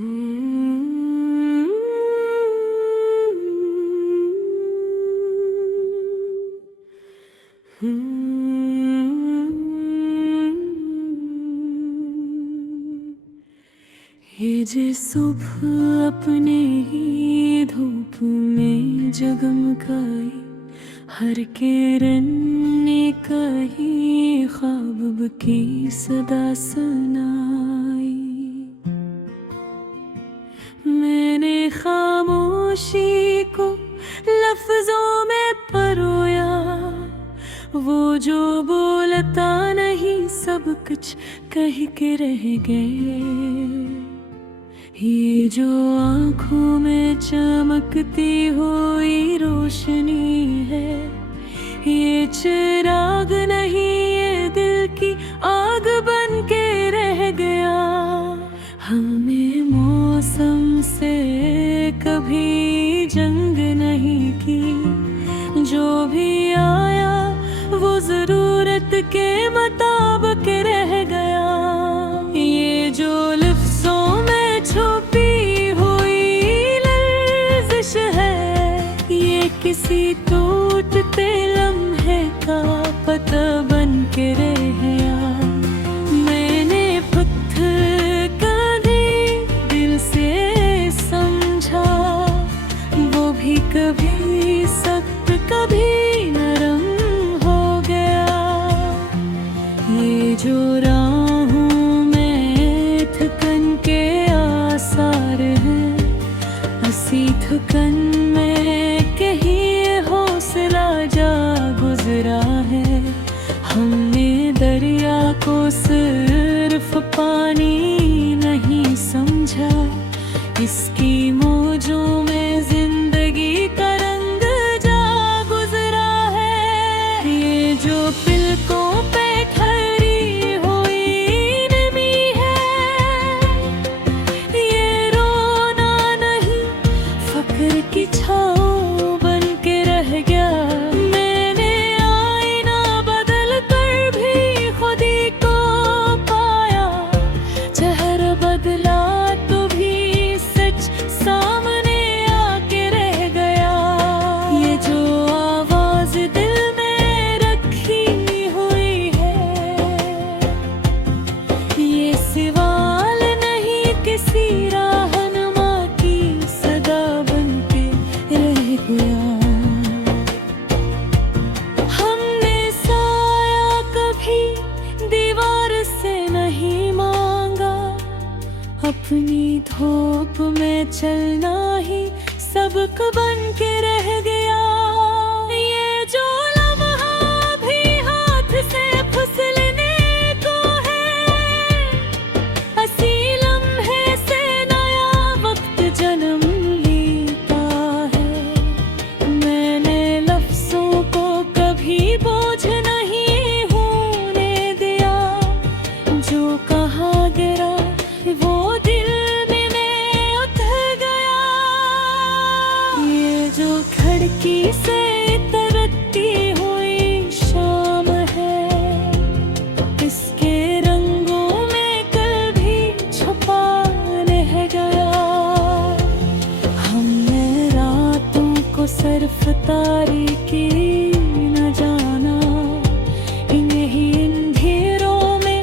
ये जे सुबह अपने ही धूप में जगमगाई, हर किरण ने कही ख्वाब की सदा सुनाई। मैंने खामोशी को लफ्जों में परोया, वो जो बोलता नहीं सब कुछ कह के रह गए। ये जो आँखों में चमकती हुई रोशनी है, ये चिराग नहीं ये दिल की आग बन के रह गया। हमें मौसम से कभी जंग नहीं की, जो भी आया वो जरूरत के मुताबिक रह गया। ये जो लफ्जों में छुपी हुई लर्जिश है, ये किसी टूटते लम्हे का पता बन के रह गया। मैंने पत्थर कभी दिल से समझा, वो भी कभी सख्त कभी नरम हो गया। ये जो राहों में थकन के आसार हैं, हंसी थकन में कहीं हौसला जा गुजरा है। हमने दरिया को सिर्फ पानी नहीं समझा, इसकी मौजों में जिंदगी का रंग जा गुजरा है। ये जो पलकों पे ठहरी हुई नमी है, ये रोना नहीं फक्र की छाँव बन के रह गया। मैंने आईना बदल कर भी खुदी को पाया, चेहरा बदला तो भी सच सामने आके रह गया। ये जो आवाज दिल में रखी हुई है, ये सवाल नहीं किसी रहनुमा की सदा बन के रह गया। हमने साया कभी दीवार से नहीं मांगा, अपनी धूप में चलना ही सबक बन के रह गया। ये जो लम्हा भी हाथ से फिसलने को है, हंसी लम्हे से नया वक्त जन्म लेता है। मैंने लफ्जों को कभी बोझ नहीं होने दिया, जो कहा गिरा वो दिल में उतर गया। ये जो खिड़की से तरती हुई शाम है, इसके रंगों में कल भी छुपा रह गया। हमने रातों को सिर्फ तारीकी न जाना, इन्हीं अंधेरों में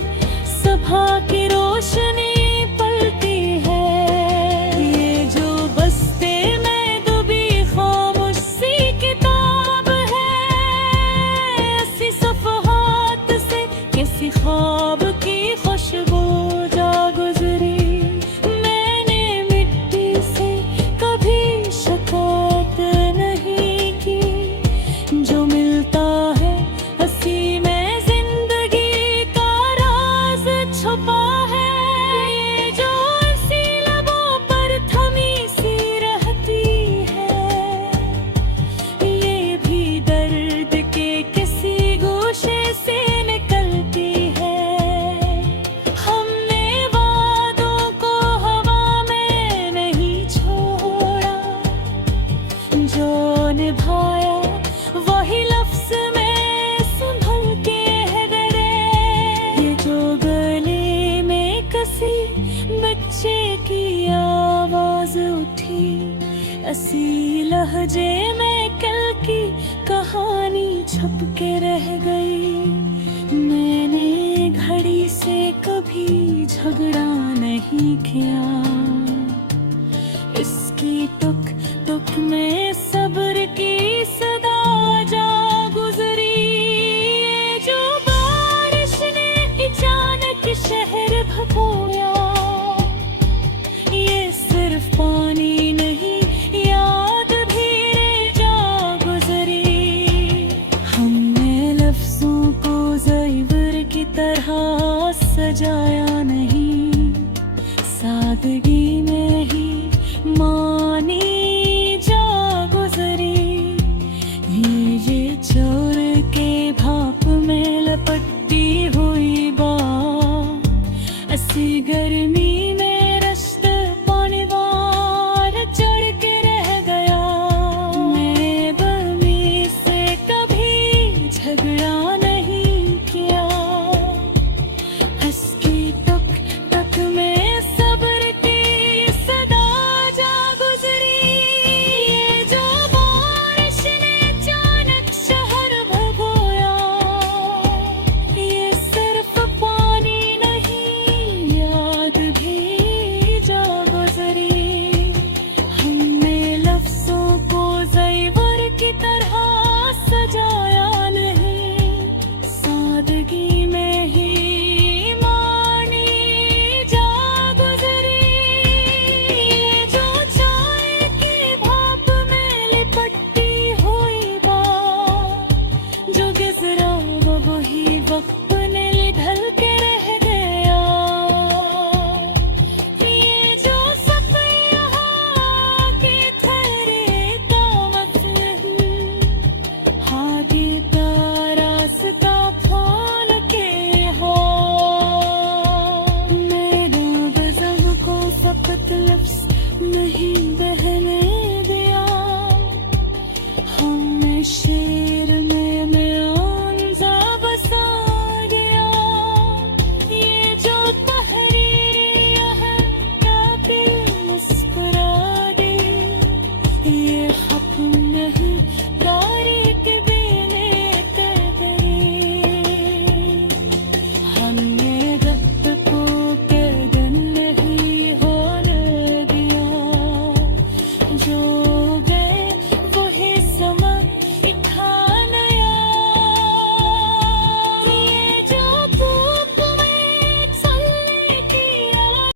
सुबह की रोशनी पलती है। ये जो बस्ते में डूबी खामोशी किताब है, ऐसी सफ़हात से किसी ख्वाब की खुशबू जा गुजरी। मैंने मिट्टी से कभी शिकायत नहीं की, जो आवाज उठी, ऐसी लहजे में कल की कहानी छुप के रह गई। मैंने घड़ी से कभी झगड़ा नहीं किया, इसकी टुक टुक में सब्र की